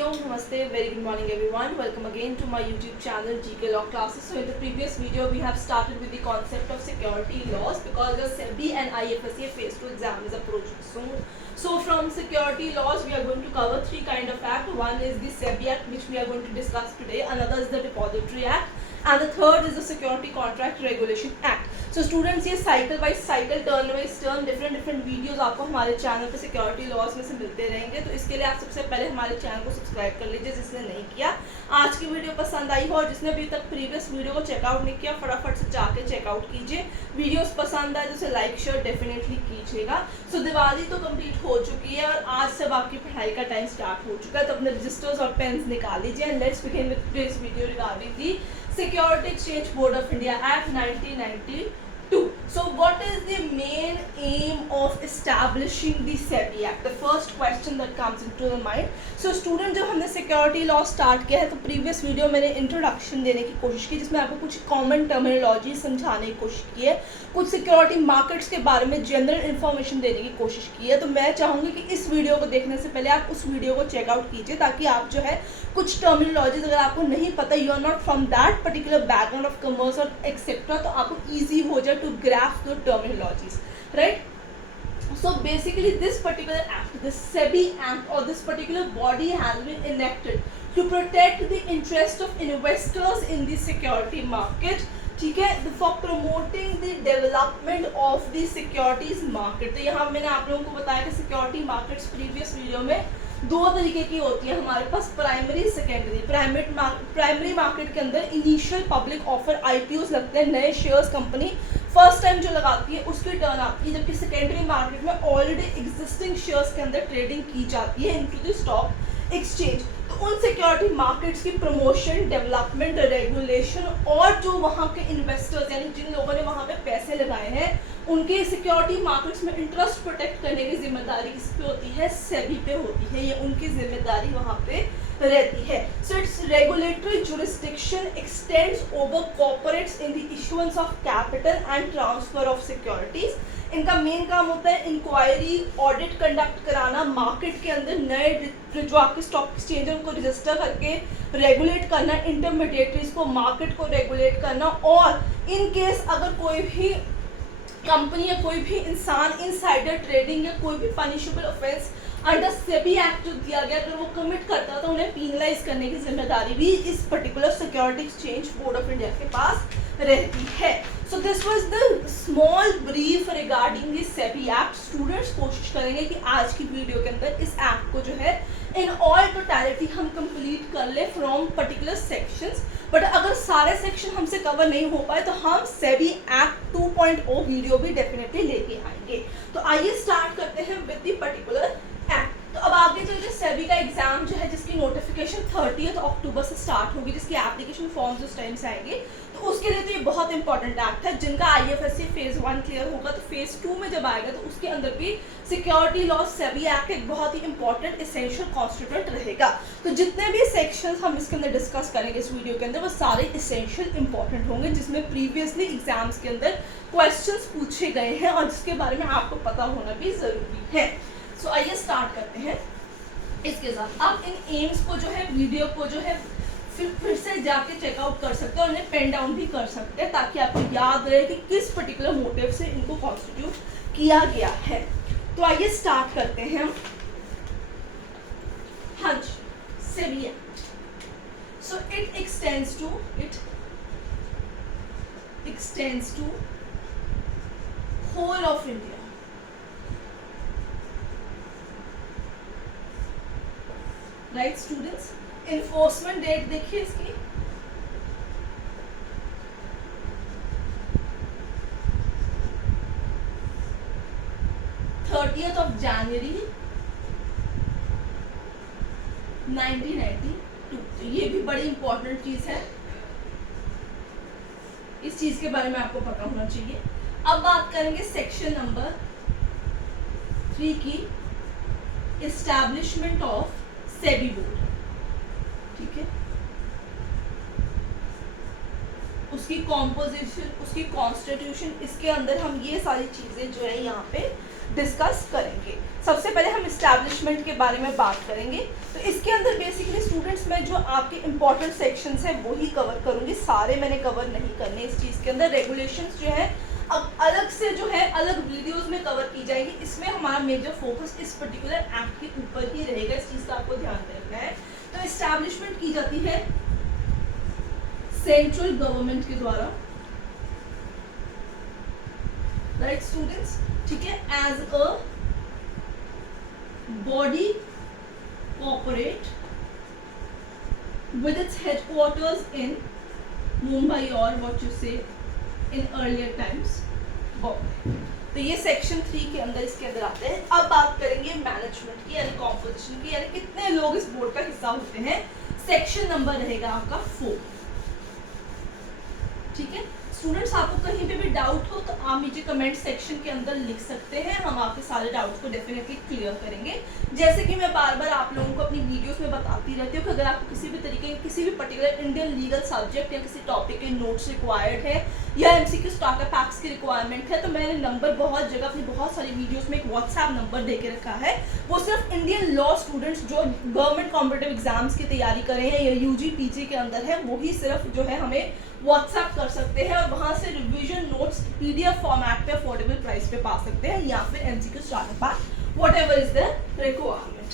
Om, Namaste, very good morning everyone. Welcome again to my YouTube channel GK Law Classes. So in the previous video we have started with the concept of security laws because the SEBI and IFSC phase 2 exam is approaching soon. So from security laws we are going to cover three kind of act. One is the SEBI Act which we are going to discuss today. Another is the Depository Act. And the third is the Security Contract Regulation Act. So students ये cycle wise cycle turn wise turn different videos आपको हमारे channel पे security loss में से मिलते रहेंगे. तो इसके लिए आप सबसे पहले हमारे चैनल को सब्सक्राइब कर लीजिए जिसने नहीं किया. आज की वीडियो पसंद आई हो और जिसने अभी तक प्रीवियस वीडियो को चेकआउट नहीं किया फटाफट से जाके चेकआउट कीजिए. वीडियोस पसंद आए तो उसे लाइक शेयर डेफिनेटली कीजिएगा. सो दिवाली तो कंप्लीट हो चुकी है और आज से आपकी पढ़ाई का टाइम स्टार्ट हो चुका है. तो अपने रजिस्टर्स और पेन्स निकाल लीजिए and let's begin with today's video regarding the Security Exchange Board of India Act 1992. So what is the main aim of establishing the SEBI Act? The first question that comes into the mind. So student जब हमने security law start किया है तो previous video मैंने introduction देने की कोशिश की जिसमें आपको कुछ कॉमन टर्मिनोलॉजी समझाने की कोशिश की है, कुछ सिक्योरिटी मार्केट्स के बारे में जनरल इन्फॉर्मेशन देने की कोशिश की है. तो मैं चाहूँगी कि इस वीडियो को देखने से पहले आप उस वीडियो को चेकआउट कीजिए ताकि आप जो है कुछ टर्मिनोलॉजीज अगर आपको नहीं पता, you are not from that particular background of commerce और एक्सेट्रा, तो आपको ईजी हो जाए to grasp the terminologies, right? So basically this particular act, the SEBI Act or this particular body has been enacted to protect the interest of investors in the security market. ठीक है, for promoting the development of the securities market. तो यहाँ मैंने आप लोगों को बताया कि सिक्योरिटी मार्केट्स प्रीवियस वीडियो में दो तरीके की होती है हमारे पास, प्राइमरी सेकेंडरी. प्राइमरी मार्केट के अंदर इनिशियल पब्लिक ऑफर आईपीओस लगते हैं, नए शेयर्स कंपनी फर्स्ट टाइम जो लगाती है उसकी टर्न आती है, जबकि सेकेंडरी मार्केट में ऑलरेडी एग्जिस्टिंग शेयर्स के अंदर ट्रेडिंग की जाती है इनटू द स्टॉक एक्सचेंज. तो उन सिक्योरिटी मार्केट्स की प्रमोशन, डेवलपमेंट, रेगुलेशन और जो वहाँ के इन्वेस्टर्स यानी जिन लोगों ने वहाँ पे पैसे लगाए हैं उनके सिक्योरिटी मार्केट्स में इंटरेस्ट प्रोटेक्ट करने की जिम्मेदारी किस पे होती है? सेबी पे होती है. ये उनकी जिम्मेदारी वहाँ पे रहती है. So it's regulatory jurisdiction x tends over corporates in the issuance of capital and transfer of securities. इनका मेन काम होता है इंक्वायरी, ऑडिट कंडक्ट कराना, मार्केट के अंदर नए जो आपके स्टॉक एक्सचेंज है उनको रजिस्टर करके रेगुलेट करना, इंटरमीडिएटरीज को, मार्केट को रेगुलेट करना, और इन केस अगर कोई भी कंपनी या कोई भी इंसान इनसाइडर ट्रेडिंग या कोई भी punishable offence under SEBI act जो दिया गया अगर वो कमिट करता है तो उन्हें पीनलाइज करने की जिम्मेदारी भी इस particular security exchange board of India के पास रहती है. So this was the small brief regarding the SEBI act. Students कोशिश करेंगे कि आज की वीडियो के अंदर इस एक्ट को जो है इन ऑल टोटलिटी हम कंप्लीट कर ले फ्रॉम पर्टिकुलर सेक्शंस. बट अगर सारे सेक्शन हमसे कवर नहीं हो पाए तो हम सेबी एक्ट 2.0 वीडियो भी डेफिनेटली लेके आएंगे. तो आइए स्टार्ट करते हैं विद द पर्टिकुलर एक्ट. तो अब आगे चलते सेबी का एग्जाम जो है जिसकी नोटिफिकेशन 30 अक्टूबर से स्टार्ट होगी, जिसकी एप्लीकेशन फॉर्म्स उस टाइम से आएंगे, तो उसके लिए तो ये बहुत इंपॉर्टेंट एक्ट है. जिनका आईएफएससी फेज 1 क्लियर होगा तो फेज 2 में जब आएगा तो उसके अंदर भी सिक्योरिटी लॉ सेबी एक्ट एक बहुत ही इंपॉर्टेंट एसेंशियल कॉन्स्टिट्यूएंट रहेगा. तो जितने भी सेक्शंस हम इसके अंदर डिस्कस करेंगे इस वीडियो के अंदर वो सारे एसेंशियल इंपॉर्टेंट होंगे जिसमें प्रीवियसली एग्जाम्स के अंदर क्वेश्चंस पूछे गए हैं और जिसके बारे में आपको पता होना भी जरूरी है. सो आइए स्टार्ट करते हैं इसके साथ. आप इन एम्स को जो है वीडियो को जो है फिर से जाके चेकआउट कर सकते हैं और इन्हें पेन डाउन भी कर सकते हैं ताकि आपको याद रहे कि किस पर्टिकुलर मोटिव से इनको कॉन्स्टिट्यूट किया गया है. तो आइए स्टार्ट करते हैं. हाँ जी, SEBI act. So it extends to whole of India. Right students, enforcement date देखिए इसकी 30th of January 1992. तो ये भी बड़ी इंपॉर्टेंट चीज है, इस चीज के बारे में आपको पता होना चाहिए. अब बात करेंगे सेक्शन नंबर 3 की, एस्टैब्लिशमेंट ऑफ सेबी बोर्ड. ठीक है, उसकी कॉम्पोजिशन, उसकी कॉन्स्टिट्यूशन, इसके अंदर हम ये सारी चीजें जो है यहाँ पे डिस्कस करेंगे. सबसे पहले हम इस्टेब्लिशमेंट के बारे में बात करेंगे. तो इसके अंदर बेसिकली स्टूडेंट्स मैं जो आपके इंपॉर्टेंट सेक्शंस हैं वो ही कवर करूँगी, सारे मैंने कवर नहीं करने इस चीज़ के अंदर। रेगुलेशंस जो है अब अलग से जो है अलग वीडियोस में कवर की जाएंगी, इसमें हमारा मेजर फोकस इस पर्टिकुलर एक्ट के ऊपर ही रहेगा, इस चीज़ का आपको ध्यान रखना है। तो एस्टैब्लिशमेंट की जाती है सेंट्रल गवर्नमेंट के द्वारा, राइट स्टूडेंट्स, ठीक है, as a body corporate with its headquarters in Mumbai or what you say in earlier times Bombay। तो ये सेक्शन 3 के अंदर इसके अंदर आते हैं। अब बात करेंगे मैनेजमेंट की यानी कॉम्पोजिशन की, यानी कितने लोग इस बोर्ड का हिस्सा होते हैं। सेक्शन नंबर रहेगा आपका 4, ठीक है स्टूडेंट्स। आपको कहीं पे भी डाउट हो तो आप नीचे कमेंट सेक्शन के अंदर लिख सकते हैं, हम आपके सारे डाउट्स को डेफिनेटली क्लियर करेंगे। जैसे कि मैं बार बार आप लोगों को अपनी वीडियोस में बताती रहती हूँ कि अगर आपको किसी भी तरीके के किसी भी पर्टिकुलर इंडियन लीगल सब्जेक्ट या किसी टॉपिक के नोट्स रिक्वायर्ड है या एमसीक्यू स्टार्टर पैक्स की रिक्वायरमेंट है, तो मैंने नंबर बहुत जगह अपनी बहुत सारी वीडियोस में एक व्हाट्सएप नंबर दे के रखा है। वो सिर्फ इंडियन लॉ स्टूडेंट्स जो गवर्नमेंट कॉम्पिटिटिव एग्जाम्स की तैयारी कर रहे हैं या यूजी पीजी के अंदर है, वही सिर्फ जो है हमें व्हाट्सएप कर सकते हैं और वहां से रिवीजन नोट्स पीडीएफ फॉर्मेट पे अफोर्डेबल प्राइस पे पा सकते हैं या फिर MCQ starter pack whatever is the requirement.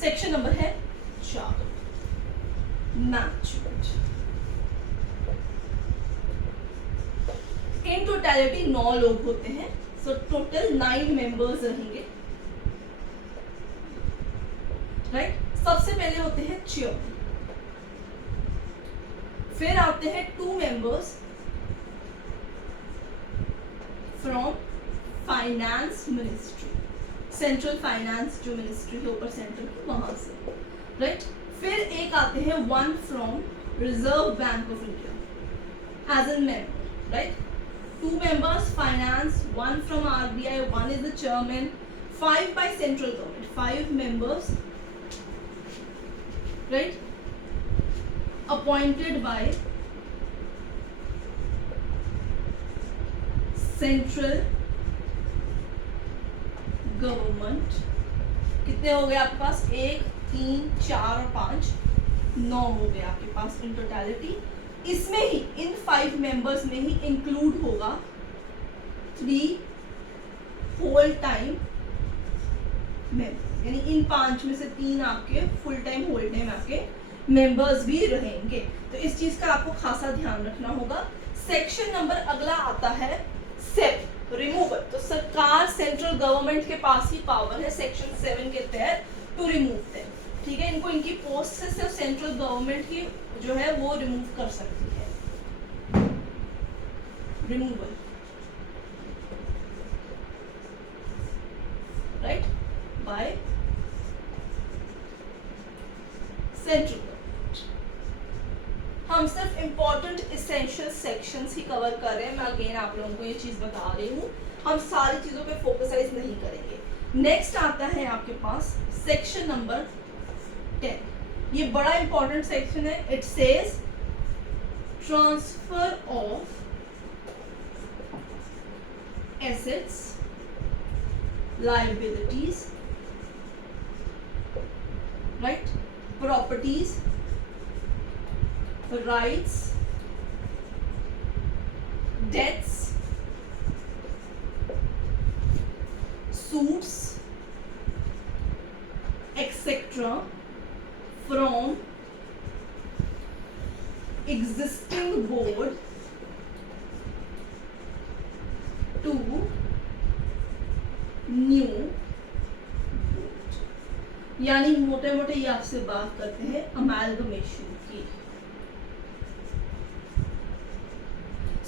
Section number है 4, मैनेजमेंट। इन टोटलिटी 9 लोग होते हैं, सो टोटल 9 मेंबर्स रहेंगे, राइट। सबसे पहले होते हैं चेयरमैन, फिर आते हैं 2 members from finance ministry, central finance जो मिनिस्ट्री है ऊपर सेंट्रल की वहां से, राइट। फिर एक आते हैं 1 from Reserve Bank of India as an member, right. 2 members finance, 1 from RBI, 1 is the chairman, 5 by central government, 5 members, right, appointed by central government। कितने हो गए आपके पास? 1, 3, 4 और 5, 9 हो गए आपके पास इन टोटलिटी। इसमें ही इन 5 मेंबर्स में ही इंक्लूड होगा 3 होल टाइम मेंबर्स, यानी इन 5 में से 3 आपके फुल टाइम होल टाइम आपके मेंबर्स भी रहेंगे। तो इस चीज का आपको खासा ध्यान रखना होगा। सेक्शन नंबर अगला आता है 7, रिमूवल। तो सरकार सेंट्रल गवर्नमेंट के पास ही पावर है सेक्शन 7 के तहत टू रिमूव देम, ठीक है। इनको इनकी पोस्ट से सिर्फ सेंट्रल गवर्नमेंट ही जो है वो रिमूव कर सकती है, removal, right, by central government. हम सिर्फ इंपॉर्टेंट इसेंशियल सेक्शंस ही कवर कर रहे हैं, मैं अगेन आप लोगों को ये चीज बता रही हूँ, हम सारी चीजों पे फोकसाइज नहीं करेंगे। नेक्स्ट आता है आपके पास सेक्शन नंबर 10, ये बड़ा इंपॉर्टेंट सेक्शन है। It says transfer of assets, liabilities, right, properties, rights, debts, suits etcetera from existing board to new board, यानी मोटे मोटे ये आपसे बात करते हैं अमैलगमेशन की।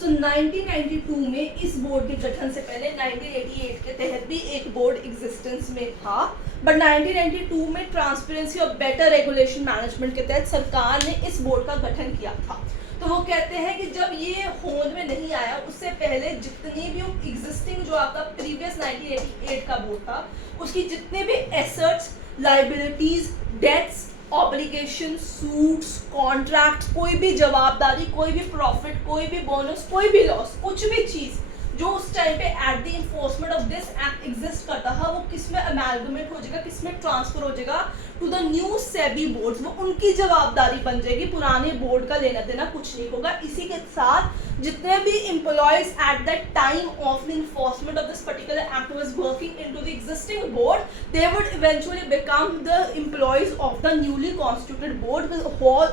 सो 1992 में इस बोर्ड के गठन से पहले 1988 के तहत भी एक बोर्ड एग्जिस्टेंस में था, बट 1992 में ट्रांसपेरेंसी और बेटर रेगुलेशन मैनेजमेंट के तहत सरकार ने इस बोर्ड का गठन किया था। तो वो कहते हैं कि जब ये होंद में नहीं आया उससे पहले जितनी भी एग्जिस्टिंग जो आपका प्रीवियस 1988 का बोर्ड था उसकी जितने भी assets, liabilities, debts, obligation, suits, contract, कोई भी जवाबदारी, कोई भी प्रॉफिट, कोई भी बोनस, कोई भी लॉस, कुछ भी चीज जो उस टाइम पे at the enforcement of this act exist करता था वो किस में अमेलगमेट हो जाएगा, किस में ट्रांसफर हो जाएगा, to the new SEBI boards, वो उनकी जवाबदारी बन जाएगी, पुराने बोर्ड का लेना देना कुछ नहीं होगा। इसी के साथ जितने भी employees at the time of the enforcement of this particular act was working into the existing board, they would eventually become the employees of the newly constituted board with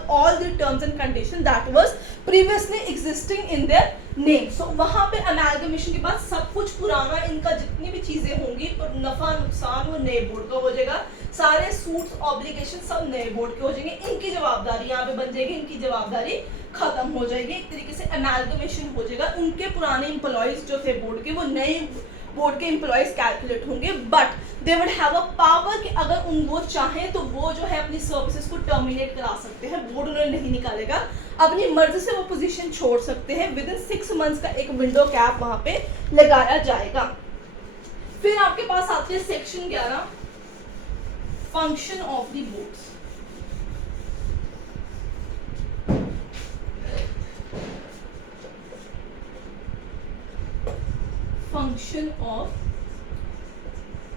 all the terms and condition that was previously existing in their name. So वहां पे amalgamation के बाद सब कुछ पुराना, इनका जितनी भी चीजें होंगी, नफा नुकसान वो नए बोर्ड का हो जाएगा, सारे सूट्स ऑब्लिगेशन सब नए बोर्ड के हो जाएंगे, इनकी जवाबदारी यहाँ पे बन जाएगी, इनकी जवाबदारी खत्म हो जाएगी। एक तरीके से अमेलगमेशन हो जाएगा, उनके पुराने एम्प्लॉयज जो थे बोर्ड के वो नए बोर्ड के एम्प्लॉयज कैलकुलेट होंगे, but they would have a power कि अगर वो चाहें तो वो जो है अपनी सर्विसेज को टर्मिनेट करा सकते हैं, बोर्ड उन्हें नहीं निकालेगा, अपनी मर्जी से वो पोजीशन छोड़ सकते हैं। विद इन 6 मंथ्स का एक विंडो कैप वहां पे लगाया जाएगा। फिर आपके पास आती है section 11, function of the boards. Function of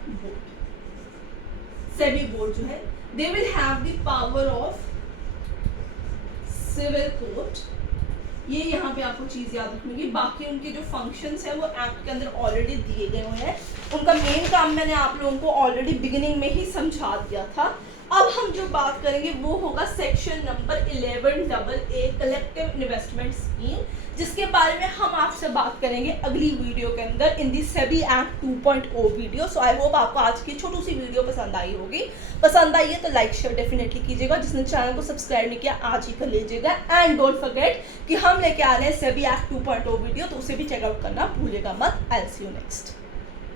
board, SEBI board जो है, they will have the power of civil court. ये यहाँ पे आपको चीज याद रखनी होगी। बाकी उनके जो फंक्शंस है वो एक्ट के अंदर ऑलरेडी दिए गए हुए हैं, उनका मेन काम मैंने आप लोगों को ऑलरेडी बिगिनिंग में ही समझा दिया था। अब हम जो बात करेंगे वो होगा section number 11AA collective investment scheme, जिसके बारे में हम आपसे बात करेंगे अगली वीडियो के अंदर in the SEBI act 2.0 video. So I hope आपको आज की छोटी सी वीडियो पसंद आई होगी। पसंद आई है तो लाइक शेयर डेफिनेटली कीजिएगा, जिसने चैनल को सब्सक्राइब नहीं किया आज ही कर लीजिएगा। एंड डोंट फॉरगेट कि हम लेके आ रहे हैं सेबी एक्ट 2.0 वीडियो, तो उसे भी चेकआउट करना भूलिएगा मत। I will see you next.